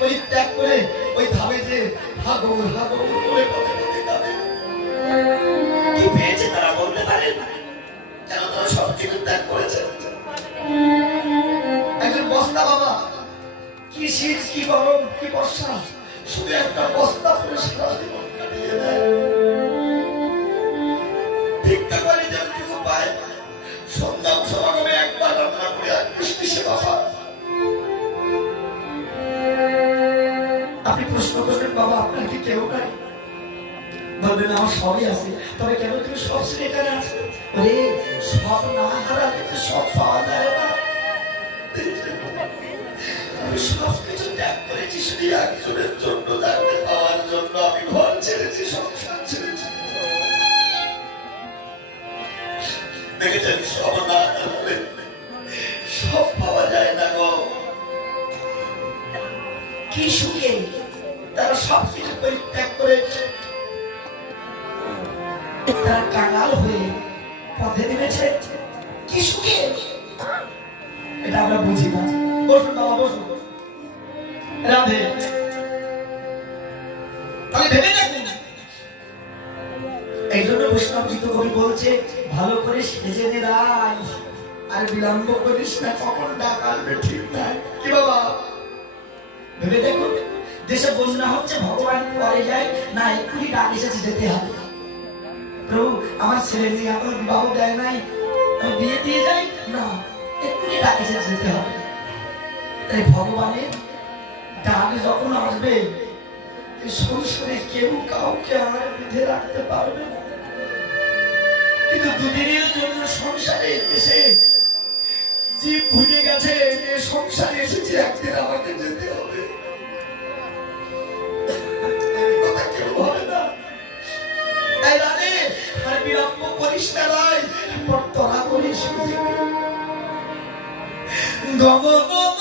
পরিত্যাগ করে ওই ধামে যে হাগো হাগো করে পথে পথে কাঁদে। কি পেয়েছে তারা বলতে পারেন? কেন তারা সব কিছু ত্যাগ করেছে? একজন বস্তা বাবা, কি শীত কি গরম কি বর্ষা, শুধু একটা বস্তা পরে সারা জীবন কাটিয়ে দেয়। ভিক্ষা করে যেটুকু পায় সন্ধ্যা সমাগমে একবার রান্না করে আর মিষ্টি সেবা হয়। আপনি প্রশ্ন করবেন বাবা আপনার কি কেউ নাই? বলবেন আমার সবই আছে। তবে কেন তুমি সব এখানে আছে? আরে সব না হারালে তো সব পাওয়া যায় না। আমি সব কিছু ত্যাগ করেছি শুধু একজনের জন্য, তাকে পাওয়ার জন্য। আমি ঘর ছেড়েছি, সংসার ছেড়েছি। দেখেছেন সব না হারালে সব পাওয়া যায় না গো। কি সুখে তারা সব কিছু পরিত্যাগ করে তারা কাঙাল হয়ে পথে নেমেছে। কি সুখে এটা আমরা বুঝি না। বসুন বাবা বসুন। রাধে তাহলে ভেবে দেখুন, এই জন্য বৈষ্ণব গীত কবি বলছে ভালো করে সেজে নে রাই, আর বিলম্ব করিস না, কখন ডাক আসবে ঠিক নাই। কি বাবা ভেবে দেখুন, দেশে বন্যা হচ্ছে, ভগবান পরে যায় না, এক্ষুনি ডাক এসেছে যেতে হবে। প্রভু আমার ছেলে মেয়ে আমার বিবাহ দেয় নাই, আমি বিয়ে দিয়ে যাই না, এক্ষুনি ডাক এসেছে যেতে হবে। তাই ভগবানের ডাক যখন আসবে সংসারে কেউ কাউকে আমার বেঁধে রাখতে পারবে না। কিন্তু দুদিনের জন্য সংসারে এসে জীব ভুলে গেছে যে সংসারে এসেছে, একদিন আমাকে যেতে হবে। কেউ হবে না। তাই রাধে আর বিলম্ব করিস না ভাই, তোরা করিস গম বাবা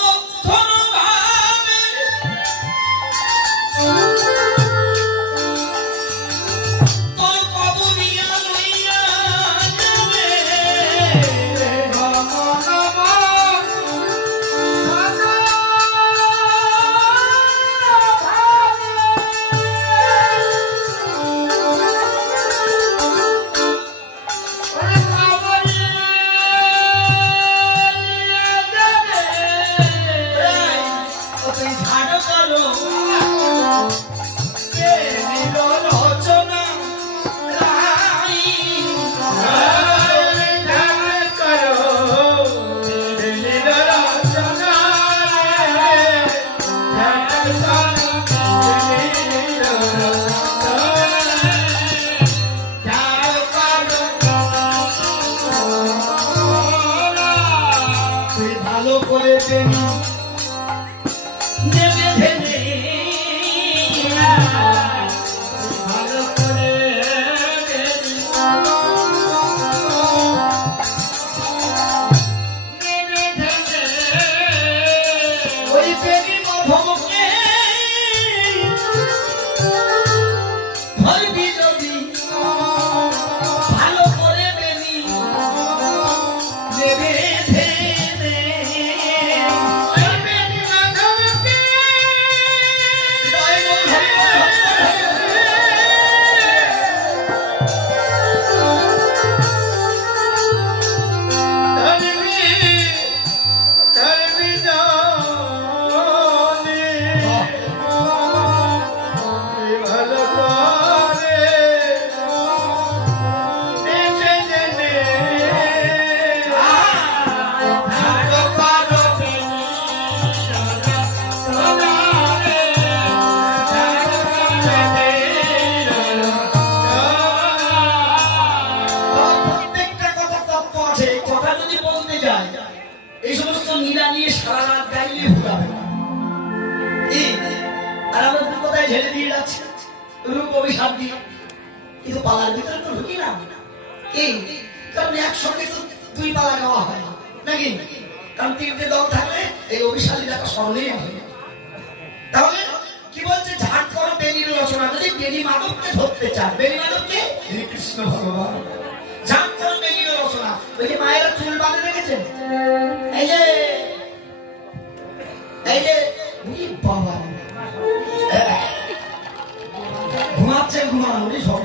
ঘুমাচ্ছেন ঘুমানো সব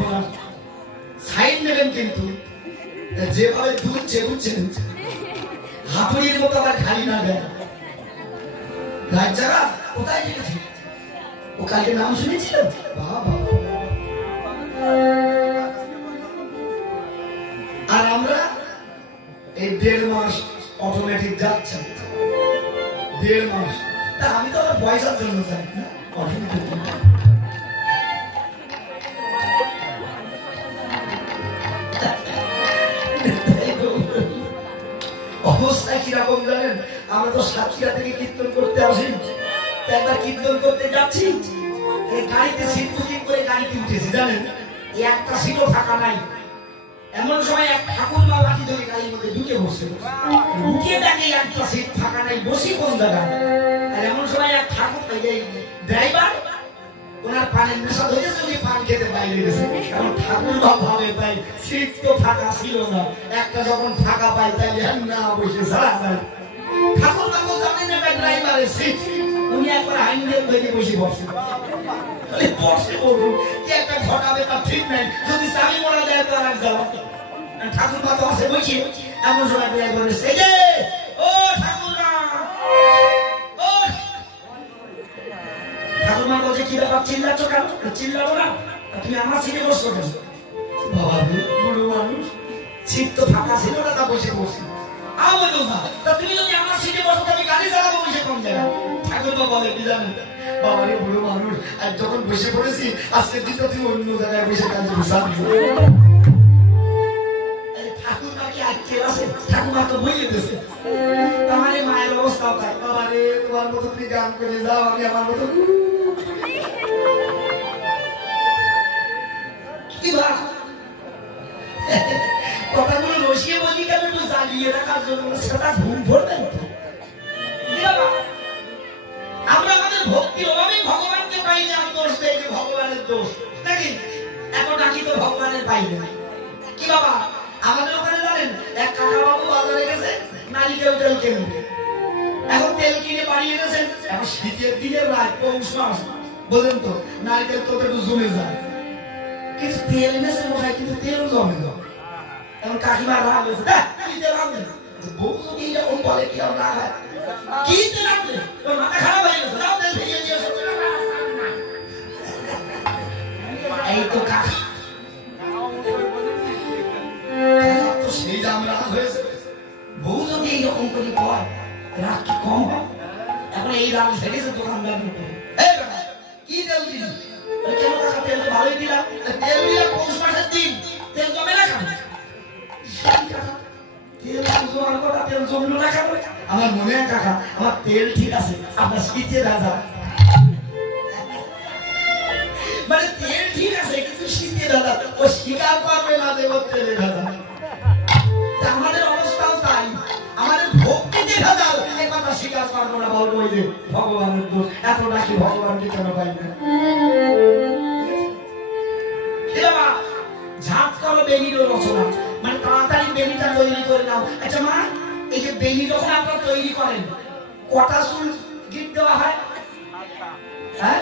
সাইড নেবেন, কিন্তু যেভাবে দুলছে বুঝছেন হাতুড়ির মতো আবার খালি না দেয়। রাজ্জারা কোথায় গেছে? ও কালকে নাম শুনেছিল বাবা। আর আমরা এই 1.5 মাস অটোমেটিক যাচ্ছে, 1.5 মাস। তা আমি তো আমার পয়সার জন্য চাই না, অবস্থা কিরকম জানেন? আমরা তো সাতক্ষীরা থেকে কীর্তন করতে আসি, একবার কীর্তন করতে যাচ্ছি, গাড়িতে সিট বুকিং করে গাড়িতে উঠেছি, জানেন একটা সিটও ফাঁকা নাই। এমন সময় এক ঠাকুরমা লাঠি ধরে গাড়ির মধ্যে ঢুকে বসছে, ঢুকিয়ে দেখে একটা সিট ফাঁকা নাই, বসি কোন জায়গায়। আর এমন সময় এক ঠাকুর ড্রাইভার ওনার পানের নেশা ধরেছে, উনি পান খেতে বাইরে গেছে, কারণ ঠাকুরমা ভাবে তাই সিট তো ফাঁকা ছিল না, একটা যখন ফাঁকা পাই তাই না বসে সারা যায়। ঠাকুরমা তো জানেন না ড্রাইভারের সিট, উনি একবার হ্যান্ডেল ধরে বসে বসে বসে বলবো কি একটা ঘটাবে তার ঠিক নাই, যদি চাবি মোড়া দেয় তো আর যাও। ঠাকুরমা তো আসে বসে, এমন সময় ড্রাইভার এসে ও ঠাকুরমা, ও ঠাকুরমা বলছে কি ব্যাপার চিল্লাচ্ছ কেন? চিল্লাবো না, তুমি আমার সিটে বসছো কেন? বাবা বুড়ো মানুষ, সিট তো ফাঁকা ছিল না, তা বসে বসি। তুমি যদি আমার সিটে বসো আমি গাড়ি চালাবো বসে কোন জায়গায়? ঠাকুরমা বলে কি জানেন বাবারে বুড়ো মানুষ, আর যখন বসে পড়েছি আজকে দিন তো তুমি অন্য জায়গায় বসে কাজ ঠাকুরমা কি আজকে আছে? ঠাকুরমা তো বইয়ে দিয়েছে আমার মায়ের অবস্থাও তাই। বাবারে তোমার মতো তুমি গান করে যাও, আমি আমার মতো কি ভাব কথাগুলো রসিয়ে বলি কেন? একটু জ্বালিয়ে রাখার জন্য, সেটা ঘুম ভরবেন তো। আমরা আমাদের ভক্তির অভাবে ভগবানকে পাই না, দোষ দেয় যে ভগবানের দোষ নাকি? এত ডাকি তো ভগবানের পাই না কি বাবা? আমাদের ওখানে জানেন এক কাকা বাবু বাজারে গেছে নারিকেল তেল কিনবে, এখন তেল কিনে বাড়িয়ে গেছেন, এখন শীতের দিনে রাত পৌষ মাস বলেন তো, নারিকেল তো একটু জমে যায়, কিন্তু তেল এনেছে মনে হয়, কিন্তু তেল জমে যায়। এখন কাকিমা রাগ হয়েছে, কি তেল আনবে? বউ যদি এরকম বলে কি আর রাগ হয়? কি তেল আনবে? মাথা খারাপ হয়ে গেছে, যাও তেল ভেঙে দিয়ে এসো। এই তো কাকি তো সেই দাম রাগ হয়েছে, বউ যদি এইরকম করে কয় রাগ কি কম হয়? এখন এই রাগ ছেড়েছে দোকানদার কি তেল দিলি? কেন কাকা তেল তো ভালোই দিলাম, তেল দিলাম পৌষ মাসের দিন, তেল জমে না কেন? তেল জমলো না কেন? আমার মনে হয় কাকা আমার তেল ঠিক আছে, আপনার শীতে রাজা মানে তেল ঠিক আছে, কিন্তু শীতে দাদা ও স্বীকার করবে না দেব তেলে দাদা। আমাদের অবস্থাও তাই, আমাদের ভক্তিতে ভেজাল, এই কথা স্বীকার করবো না, বলবো যে ভগবানের দোষ, এত ডাকি ভগবানকে কেন পাই না? ঝাঁপ করো বেলির রচনা, মানে তাড়াতাড়ি বেলিটা তৈরি করে নাও। আচ্ছা মা, এই যে বেলি যখন আপনারা তৈরি করেন কটা চুল গিট দেওয়া হয়? হ্যাঁ,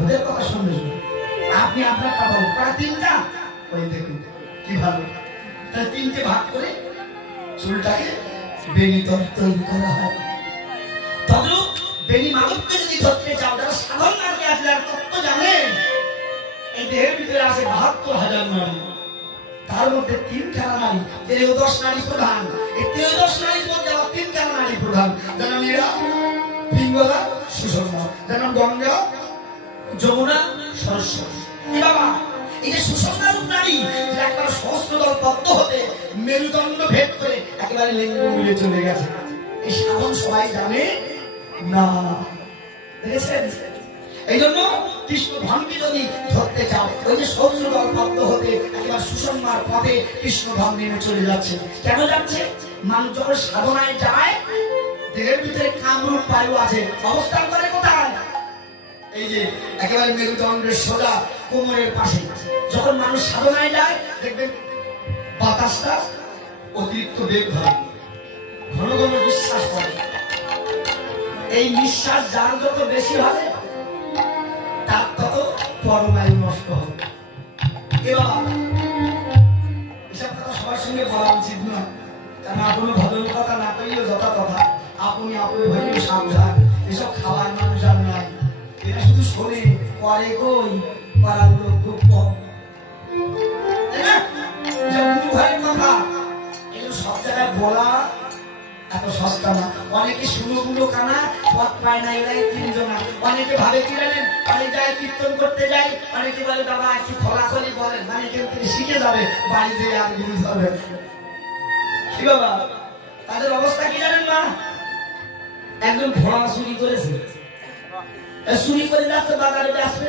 ওদের কথা শুনবেন, আপনি আপনার টা বলুন, প্রায় 3টা। ওই দেখুন কি ভালো, তাহলে 3টে ভাগ করে চুলটাকে বেলি তৈরি করা হয়। তদ্রূপ বেলি মানবকে যদি ধরতে চাও, যারা সাধারণ নারী আছে আর তত্ত্ব জানেন, এই দেহের ভিতরে আছে ৭২,০০০ নারী, তার মধ্যে 3খানা নারী, 13 নারী প্রধান। এই 13 নারীর মধ্যে আবার 3খানা নারী প্রধান, যেন মীরা, পিঙ্গলা, সুষমা, যেন গঙ্গা, যমুনা, সরস্বতী। বাবা এই যে সুষমা রূপ নারী, যে একবার সহস্রদল তত্ত্ব হতে মেরুদণ্ড ভেদ করে একেবারে লিঙ্গ মিলে চলে গেছে, এই সাধন সবাই জানে না, দেখেছেন? এই জন্য কৃষ্ণ ধামকে যদি ধরতে চাও, ওই যে সহস্রদল তত্ত্ব হতে একেবারে সুষমার পথে কৃষ্ণ ধাম নেমে চলে যাচ্ছে। কেন যাচ্ছে? মানুষ যখন সাধনায় যায়, দেহের ভিতরে কামরূপ বায়ু আছে, অবস্থান করে কোথায়? এই যে একেবারে মেরুদণ্ডের সোজা কোমরের পাশে। যখন মানুষ সাধনায় যায় দেখবেন বাতাসটা অতিরিক্ত বেগ ধরে, ঘন ঘন বিশ্বাস করে, এই নিঃশ্বাস যার যত বেশি হবে তার তত পরমায়ু নষ্ট হবে। এবার এসব কথা সবার সঙ্গে বলা উচিত না, কারণ আপনি ভদ্র কথা না কইলেও যথা কথা আপনি হইলেও সাবধান। এসব খাবার মানুষ আর নাই, এরা শুধু শোনে, করে কই, করার লোক খুব কম, তাই না? এসব গুরু ভাইয়ের কথা এগুলো সব জায়গায় বলা এত সস্তা না। অনেকে শুনো কানা পথ পায় না, এরাই তিনজনা। অনেকে ভাবে কি জানেন, অনেক জায়গায় কীর্তন করতে যাই, অনেকে বলে বাবা একটু খোলাখলি বলেন, মানে কেউ শিখে যাবে বাড়িতে আর গুরু ধরবে কি বাবা। তাদের অবস্থা কি জানেন মা, একজন ঘোড়া চুরি করেছে, চুরি করে যাচ্ছে বাজারে বেচবে।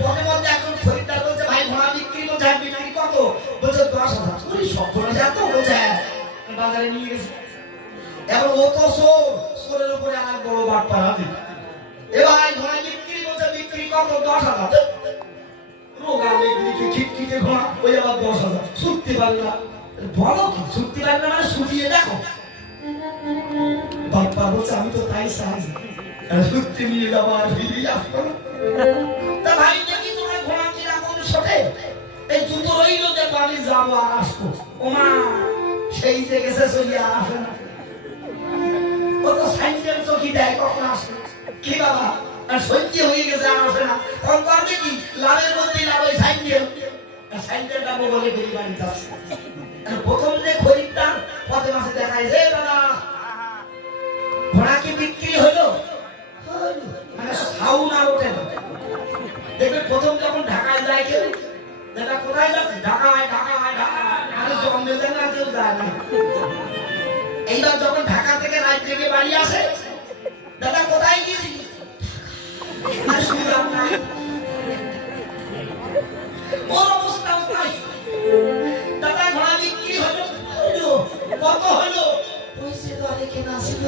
পথে মধ্যে একজন খরিদ্দার বলছে ভাই ঘোড়া বিক্রি করছে, বিক্রি কত? বলছে 10,000। ওই সব ঘোড়া যাতো বলছে বাজারে নিয়ে গেছে। এবার ও তো সোরের উপরে আমার বড় বাটপার আছে। এবার ঘোড়া বিক্রি বলছে, বিক্রি কত? 10,000। রোগা লেগে খিটখিটে ঘোড়া, ওই আবার 10,000। ছুটতে পারল না। বলো কি ছুটতে পারল না, মানে ছুটিয়ে দেখো। বাটপার বলছে আমি তো তাই চাই, ছুটতে নিয়ে যাবো আর ফিরিয়ে আসবো না। তা ভাই দেখি তোমার ঘোড়া কিরকম ছোটে, এই জুতো রইল দেখো আমি যাবো আর আসবো। ওমা সেই যে গেছে চলিয়ে আর আসে না, ও তো সাইকেল চকি দেয় কখন আসে কি বাবা, আর সহ্য হয়ে গেছে আর আসে না। তখন করবে কি, লাভের মধ্যেই লাভ, ওই সাইকেলটা বলে বেরিয়ে বাড়ি যাচ্ছে। প্রথম যে খরিদ্দার পথে মাসে দেখায় যে দাদা ঘোড়া কি বিক্রি হলো, মানে সাউন্ড আর ওঠে না। দেখবে প্রথম যখন ঢাকায় যায় কেউ, দাদা কোথায় যাচ্ছে? ঢাকায় আর জঙ্গলে না কেউ যায় না। এইবার যখন ঢাকা থেকে রাত থেকে বাড়ি আসে, দাদা কোথায় গিয়েছি? আর শুনলাম না। ওর অবস্থাও তাই। দাদা ঘোড়া বিক্রি হলো, কত হলো? পয়সা তো আরে কেনা ছিল,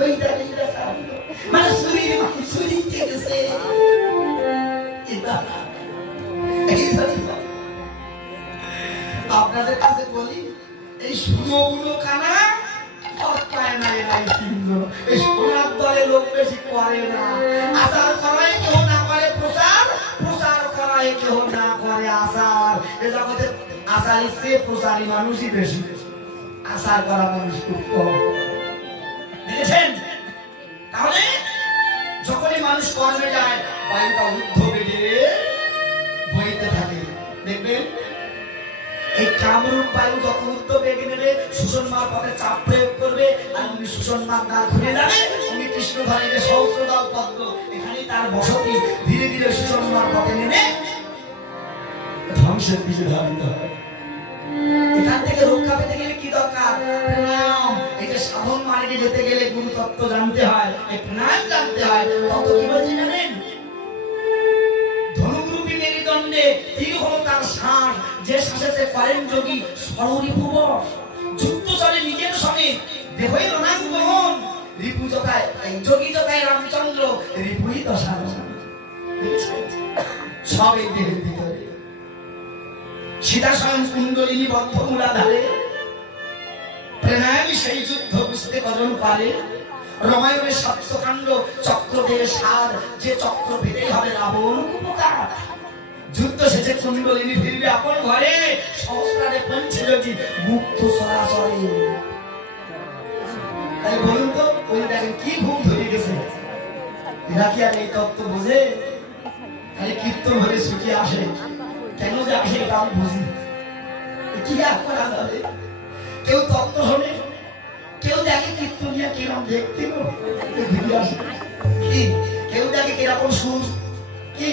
ওইটা নেই দেখা, মানে চুরি গেছে। আপনাদের কাছে বলি, এই শুনো কানা পথ পায় না, এরাই তিনজন। এই সোনার দলে লোক বেশি করে না। আচার করায় কেউ না করে প্রচার, প্রচার করায় কেউ না করে আচার। এ জগতে আচারের চেয়ে প্রচারী মানুষই বেশি, আচার করা মানুষ খুব কম। দেখেছেন? তাহলে যখনই মানুষ কর্মে যায়, বায়ুটা ঊর্ধ্ব বেগে বইতে থাকে। দেখবেন এই কামরূপ বায়ু যত ঊর্ধ্ব বেগে নেবে, সুষুম্নার পথে চাপ প্রয়োগ করবে, আর উনি সুষুম্নার দ্বার খুলে যাবে। উনি কৃষ্ণ ধরে যে সহস্রদল পদ্ম, এখানেই তার বসতি। ধীরে ধীরে সুষুম্নার পথে নেমে ধ্বংসের দিকে ধাবিত হয়। এখান থেকে রক্ষা পেতে গেলে কি দরকার? প্রাণায়াম। এই যে সাধন মার্গে যেতে গেলে গুরু তত্ত্ব জানতে হয়, এই প্রাণায়াম জানতে হয়। তত কি বলছি জানেন? ধনুরূপী মেরুদণ্ডে তীর হলো তার শ্বাস, যে শ্বাসেতে করেন যোগী সররিপুবশ। যুক্ত চলে নিজের সঙ্গে, দেহই রণাঙ্গন। রিপু যথায় যোগী যথায় রামচন্দ্র, রিপুই দশা। সব এই দেহের ভিতরে। সীতা স্বয়ং কুণ্ডলিনী বদ্ধ মূলাধারে, প্রেমায়ামী সেই যুদ্ধ বুঝতে কজন পারে। রামায়ণের সপ্তকাণ্ড চক্রদেবের সার, যে চক্র ভেদেই হবে রাবণ উপকার। যুদ্ধ শেষে কুণ্ডলিনী ফিরবে আপন ঘরে, সহস্রারে পঞ্চযোগী মুক্ত সরাসরি। তাই বলুন তো, ওই দেখেন কি ঘুম ধরে গেছে। এরা কি আর এই তত্ত্ব বোঝে? খালি কীর্তন হলে ছুটি আসে, কেন যে আসে এটা আমি বুঝি। কি আর করা যাবে? কেউ তত্ত্ব শোনে, কেউ দেখে কীর্তনিয়া কিরকম দেখতে, কি কেউ দেখে কিরকম সুর, কি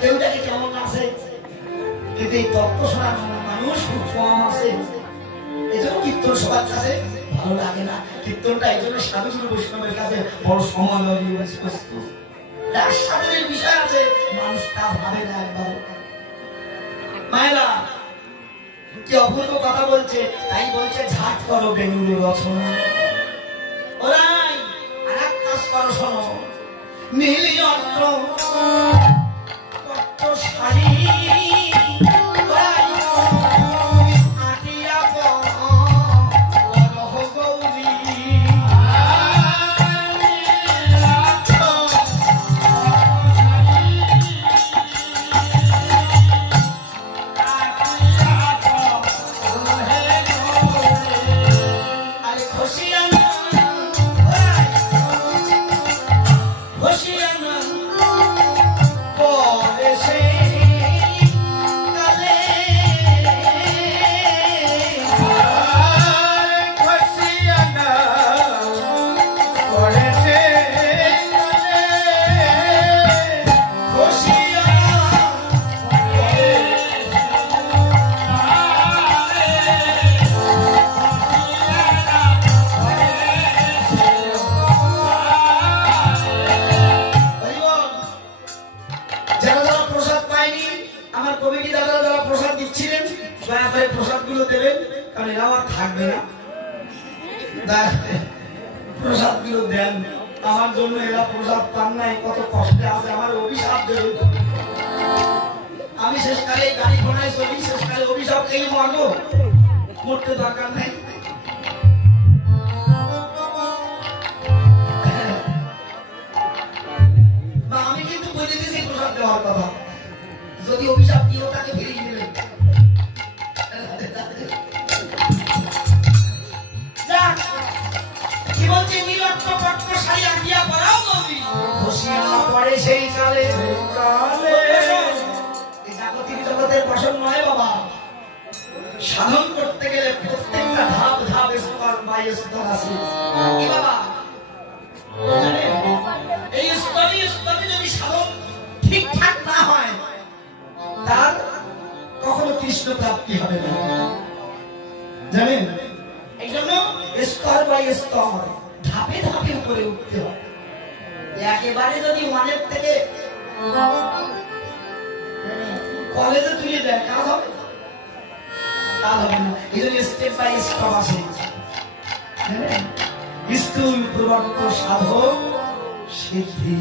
কেউ দেখে কেমন আছে। কিন্তু এই তত্ত্ব শোনার মানুষ খুব কম আছে। এই জন্য কীর্তন সবার কাছে ভালো লাগে না। কীর্তনটা এই জন্য সাধুগুরু বৈষ্ণবের কাছে বড় সমাদরীয় বস্তু। সাধনের বিষয় আছে, মানুষ তা ভাবে না একবার। মায়েরা কি অপূর্ব কথা বলছে, তাই বলছে ঝাট করো বেনুর রচনা। ওরাই আর এক কাজ করো, শোনো। নীলি অট্ট শাড়ি থাকবে না, প্রসাদ গুলো দেন আমার জন্য। এরা প্রসাদ পান নাই, কত কষ্টে আছে, আমার অভিশাপ দেবে। আমি শেষকালে গাড়ি ঘোড়ায় চলি, শেষকালে অভিশাপ এই মানো, মরতে দরকার নাই। আমি কিন্তু বলে দিয়েছি প্রসাদ দেওয়ার কথা, যদি অভিশাপ দিও তাকে ফিরিয়ে নেবেন। কি বলছে, নীলত্ব পট্ট সাই আঁকিয়া পড়াও নবী, খুশিয়া পড়ে সেই কালে। এই জাগতিক জগতের বসন নয় বাবা, সাধন করতে গেলে প্রত্যেকটা ধাপ ধাপ স্তর বাই স্তর আছে। কি বাবা এই স্তরে স্তরে যদি সাধন ঠিকঠাক না হয়, তার কখনো কৃষ্ণ প্রাপ্তি হবে না, জানেন? এই জন্য স্তর বাই স্তর ধাপে ধাপে উপরে উঠতে হবে। একেবারে যদি মনের থেকে কলেজে তুলে দেয়, কাজ হবে তা হবে না। এই জন্য স্টেপ বাই স্টেপ আছে। স্থূল প্রবর্ত সাধক সিদ্ধি,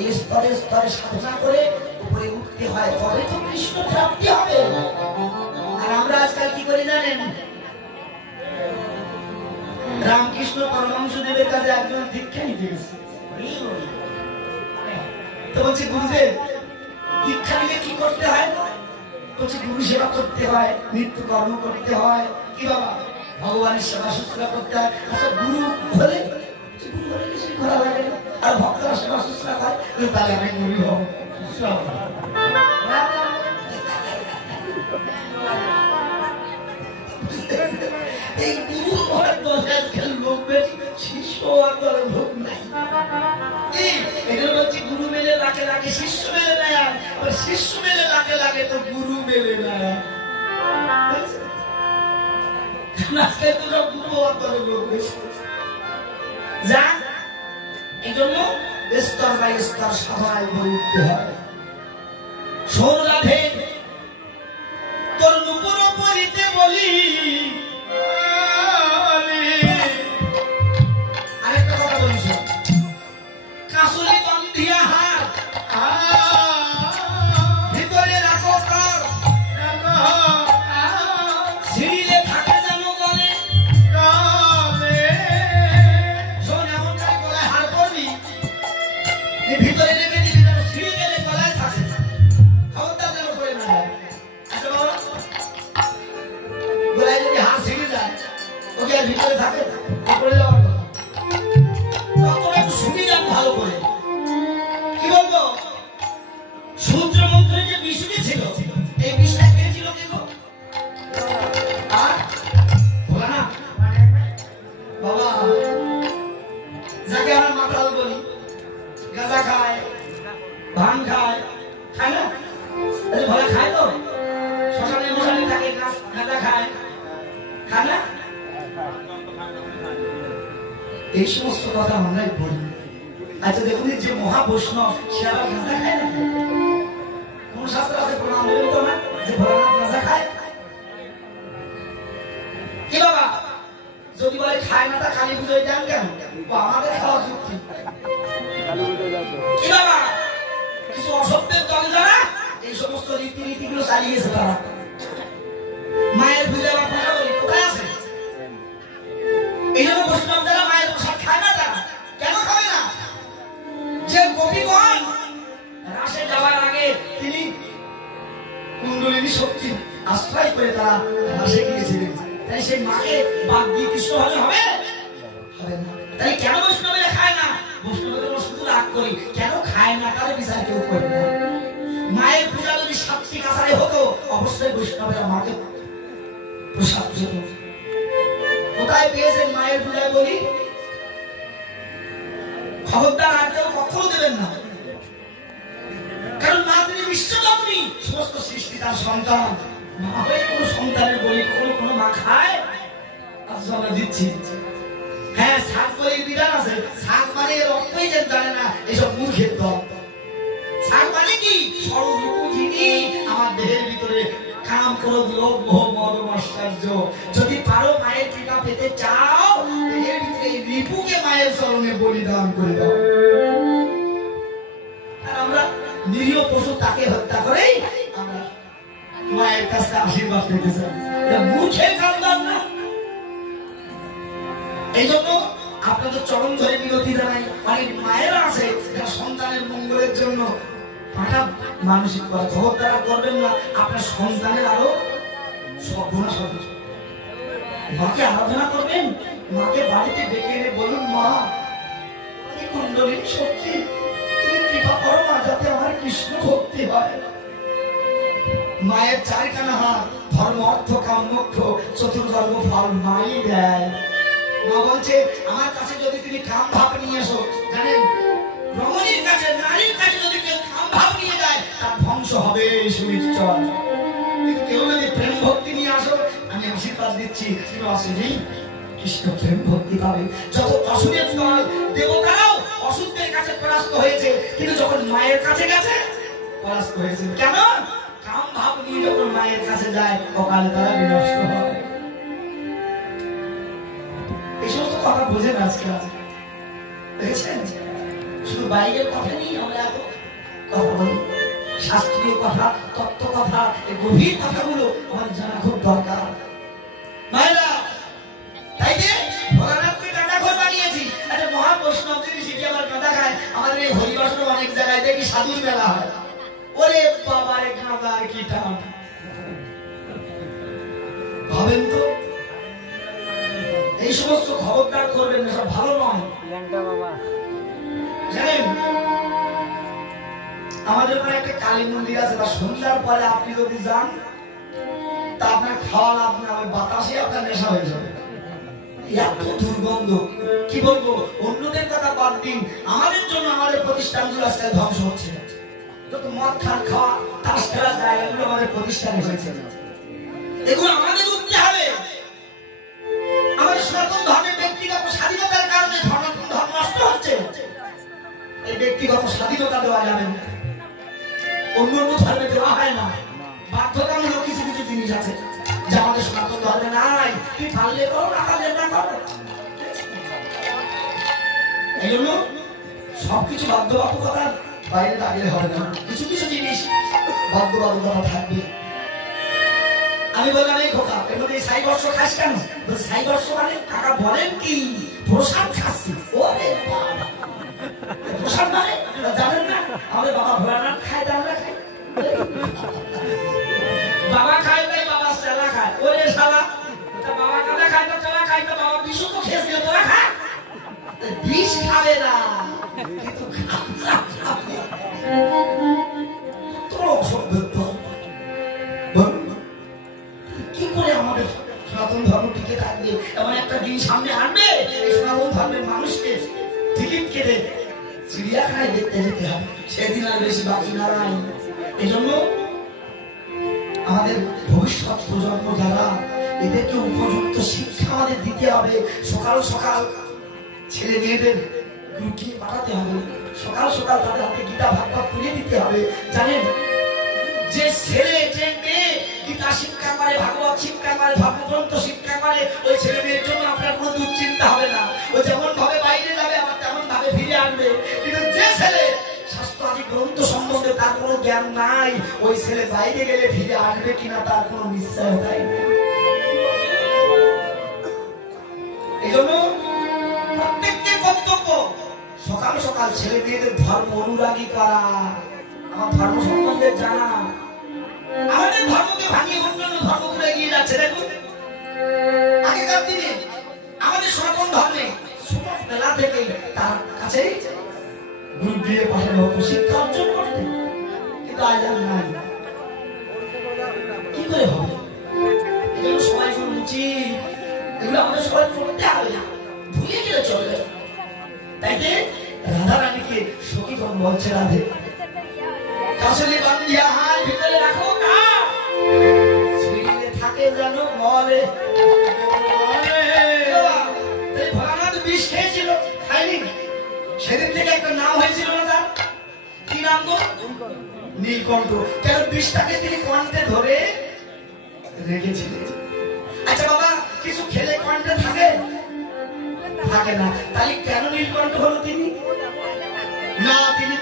এই স্তরে স্তরে সাধনা করে উপরে উঠতে হয়, তবে তো কৃষ্ণ প্রাপ্তি হবে। আর আমরা আজকাল কি করি জানেন? রামকৃষ্ণ পরমহংসদেবের কাছে একজন দীক্ষা নিতে গেছে, তো বলছে গুরুদেব দীক্ষা নিলে কি করতে হয়? বলছে গুরু সেবা করতে হয়, নিত্য কর্ম করতে হয়। কি বাবা ভগবানের সেবা শুশ্রূষা করতে হয়। আচ্ছা গুরু হলে কিছুই করা লাগে না, আর ভক্তরা সেবা শুশ্রূষা করে, তাহলে আমি গুরু হব। এই গুরু হওয়ার দরকার লোক বেশি, শিষ্য হওয়ার দরকার লোক নাই। এগুলো হচ্ছে গুরু মেলে লাগে লাগে, শিষ্য মেলে নেয়, আর শিষ্য মেলে লাগে লাগে তো গুরু মেলে নেয়। আজকে তো সব গুরু হওয়ার দরকার লোক বেশি। যা এই জন্য স্তর বাই স্তর সাধনায় ভরে উঠতে হয়। শোন রাধে তোর নুপুর পরিতে বলি, আরেকটা কথা বলিস, কাসুলি বন্ধিয়া হাত ভিতরে রাখো প্রাণ, ছিঁড়িলে থাকে যেন গলে। শোন এমন করে গলায় হার করবি, ভিতরে রেখে দিবি, যেন ছিঁড়ে গেলে গলায় থাকে, খবরদার যেন পড়ে না যায়। আচ্ছা বাবা, গলায় যদি হাত ছিঁড়ে যায়, ওকে আর ভিতরে থাকে পড়ে যাওয়ার কথা। তখন একটু শুনি যান ভালো করে। কি বলবো, সূর্য মন্ত্রে যে বিষটি ছিল, এই বিষটা খেয়েছিল কি গো? আর বলা না বাবা, যাকে আমরা মাতাল বলি, গাঁজা খায়, ভাঙ খায়, খায় না? ভালো খায় তো, শ্মশানে মশানে থাকে, গাঁজা খায়, খায় না? এই সমস্ত কথা আমরাই বলি। আচ্ছা দেখুন, যে মহাবৈষ্ণব সে আবার গাঁজা খায় না? কোন শাস্ত্র আছে প্রমাণ দেবেন তো না যে ভোলানাথ গাঁজা খায়? কি বাবা, যদি বলে খায় না, তা কালী পুজোয় যান কেন? আমাদের খাওয়া যুক্তি। কি বাবা, কিছু অসত্যের দল যারা এই সমস্ত রীতিনীতি গুলো চালিয়েছে, তারা মায়ের পূজা বা পূজা বলি কোথায় আছে? এই জন্য বৈষ্ণব যারা মায়ের প্রসাদ খায় না, তারা কেন খাবে না? যে গোপীগণ রাসে যাওয়ার আগে তিনি কুণ্ডলিনী শক্তি আশ্রয় করে তারা রাসে গিয়েছিলেন, তাই সেই মাকে বাদ দিয়ে কৃষ্ণ হলে হবে? হবে না। তাই কেন বৈষ্ণবেরা খায় না? বৈষ্ণবেরা শুধু রাগ করি, কেন খায় না তার বিচার কেউ করে না। মায়ের পূজা যদি সাত্বিক আচারে হতো, অবশ্যই বৈষ্ণবেরা মাকে প্রসাদ যেত। কোথায় পেয়েছেন মায়ের পূজায় বলি? খবরদার আর কেউ কখনো দেবেন না, কারণ মা তিনি বিশ্বজননী, সমস্ত সৃষ্টি তার সন্তান। মা হয়ে কোনো সন্তানের বলি কোনো মা খায়? আমরা দিচ্ছি। হ্যাঁ, শাক বলির বিধান আছে, শাক মানে এর অর্থই যে জানে না এসব মূর্খের দল। শাক মানে কি? সর্বভূত যিনি আমার দেহের ভিতরে কাম ক্রোধ লোভ মোহ মদ মাশ্চর্য, যদি পারো মায়ের কৃপা পেতে চাও এর ভিতরে এই রিপুকে মায়ের চরণে বলিদান করে দাও। আর আমরা নিরীহ পশু তাকে হত্যা করেই আমরা মায়ের কাছে আশীর্বাদ পেতে চাই, মুখে কান্দান না। এই জন্য আপনাদের চরণ ধরে বিরতি জানাই। অনেক মায়েরা আছে যারা সন্তানের মঙ্গলের জন্য পাঠা মানসিক করে, খবরদারা করবেন না, আপনার সন্তানের আরো সর্বনাশ হবে। মাকে আরাধনা করবেন, মাকে বাড়িতে ডেকে এনে বলুন, মা তুমি কুণ্ডলিনী শক্তি, তুমি কৃপা করো মা যাতে আমার কৃষ্ণ ভক্তি হয়। মায়ের চারিখানা হাত, ধর্ম অর্থ কাম মোক্ষ চতুর্বর্গ ফল মাই দেয়। মা বলছে আমার কাছে যদি তুমি কাম ভাব নিয়ে এসো, জানেন রমণীর কাছে, নারীর কাছে যদি কেউ কাম ভাব নিয়ে যায় তার ধ্বংস হবে সুনিশ্চয়। কিন্তু কেউ যদি প্রেম ভক্তি নিয়ে আসো, আমি আশীর্বাদ দিচ্ছি তুমি অসুধী কৃষ্ণ প্রেম ভক্তি পাবে। যত অসুরের দল দেবতারাও অসুরদের কাছে পরাস্ত হয়েছে, কিন্তু যখন মায়ের কাছে গেছে পরাস্ত হয়েছে। কেন? কাম ভাব নিয়ে যখন মায়ের কাছে যায় অকালে তারা বিনষ্ট হয়। এই সমস্ত কথা বোঝেন আজকে দেখেছেন? শুধু বাইরের কথা নিয়ে আমরা এত কথা বলি, শাস্ত্রীয় কথা, তত্ত্ব কথা, এই গভীর কথাগুলো আমাদের জানা খুব দরকার। মায়েরা, তাই যে ভোলানাথকে গাঁদা ঘর বানিয়েছি, একটা মহা বৈষ্ণব যদি সেটি আমার গাঁদা খায়। আমাদের এই হরিবাসনে অনেক জায়গায় দেখি সাধুর মেলা হয়, ওরে বাবারে গাঁদার কি টান। ভাবেন তো, এই সমস্ত খবরদার করবেন না, সব ভালো নয়। জানেন আমাদের ওখানে একটা কালী মন্দির আছে, তার সন্ধ্যার পরে আপনি যদি যান তা আপনার খাওয়া লাভ না হবে, বাতাসে আপনার নেশা হয়ে যাবে, এত দুর্গন্ধ। কি বলবো, অন্যদের কথা বাদ দিন, আমাদের জন্য আমাদের প্রতিষ্ঠানগুলো আজকে ধ্বংস হচ্ছে। যত মদ খান খাওয়া, তাস খেলার জায়গাগুলো আমাদের প্রতিষ্ঠানে হয়েছে, এগুলো আমাদের উঠতে হবে। আমাদের সনাতন ধর্মের ব্যক্তিগত স্বাধীনতার কারণে সনাতন ধর্ম নষ্ট হচ্ছে। এই ব্যক্তিগত স্বাধীনতা দেওয়া যাবে না, অন্য অন্য ধর্মে দেওয়া হয় না। বাধ্যতামূলক কিছু কিছু জিনিস আছে যা আমাদের সনাতন ধর্মে নাই। তুই পারলে করো, না পারলে না করো। এই জন্য সবকিছু বাধ্যবাধকতার বাইরে দাঁড়িয়ে হবে না, কিছু কিছু জিনিস বাধ্যবাধকতা থাকবে। আমি বললাম এই খোকা, এর মধ্যে সাই বর্ষ খাস কেন? সাই বর্ষ মানে কাকা বলেন কি প্রসাদ খাচ্ছি। ওরে বাবা, প্রসাদ মানে জানেন না? আমাদের বাবা ভোলানাথ খায়, আমরা খাই। বাবা খায় তাই বাবা চেলা খায়। ওরে শালা, বাবা কাদা খায় তো চেলা খায়, তো বাবা বিষ তো খেয়েছিল, তোরা খা। বিষ খাবে না কিন্তু তোর অসভ্য। কি করে আমাদের সনাতন ধর্ম টিকে থাকবে? এমন একটা দিন সামনে আনবে এই সনাতন ধর্মের মানুষকে টিকিট কেটে চিড়িয়াখানায় দেখতে যেতে হবে, সেদিন আর বেশি বাকি নাই। এই জন্য আমাদের ভবিষ্যৎ প্রজন্ম যারা, এদেরকে উপযুক্ত শিক্ষা আমাদের দিতে হবে। সকাল সকাল ছেলে মেয়েদের লুকিয়ে পাঠাতে হবে, সকাল সকাল তাদের হাতে গীতা ভাগবত তুলে দিতে হবে। জানেন, যে ছেলে যে মেয়ে গীতা শিক্ষা করে, ভাগবত শিক্ষা করে, ধর্মগ্রন্থ শিক্ষা করে, ওই ছেলে মেয়ের জন্য আপনার কোনো দুশ্চিন্তা হবে না। ও যেমন ভাবে বাইরে যাবে আবার তেমন ভাবে ফিরে আসবে। কিন্তু যে ছেলে শাস্ত্র আদি গ্রন্থ সম্বন্ধে তার কোনো জ্ঞান নাই, ওই ছেলে বাইরে গেলে ফিরে আসবে কিনা তার কোনো নিশ্চয়তা নাই। এই জন্য প্রত্যেককে কর্তব্য সকাল সকাল ছেলে মেয়েদের ধর্ম অনুরাগী করা, আমার ধর্ম সম্বন্ধে জানা। আমাদের ধর্মকে ভাঙিয়ে অন্যান্য ধর্মগুলো এগিয়ে যাচ্ছে। দেখুন আগেকার দিনে আমাদের সনাতন ধর্মে ছোটবেলা থেকে তার কাছে গুরু দিয়ে পাঠানো হতো, শিক্ষা অর্জন করতে। কিন্তু আজ আর নাই। কি করে হবে? এগুলো সবাই শুনে উচিত, এগুলো আমাদের সবাই করতে হবে না, ভুলে গেলে চলবে। তাই যে রাধা রানীকে সখীগণ বলছে, রাধে কাশলে বান্ধিয়া হাত ভিতরে রাখো না, ছিঁড়লে থাকে যেন মরে। ভোলানাথ বিষ খেয়েছিল, খাইনি, সেদিন থেকে একটা নাম হয়েছিল না তার, কি নাম গো? নীলকণ্ঠ। কেন বিষটাকে তিনি কণ্ঠে ধরে রেখেছিলেন। আচ্ছা বাবা, কিছু খেলে কণ্ঠে থাকে থাকে না, তাহলে কেন নীলকণ্ঠ হলো তিনি? না, তিনি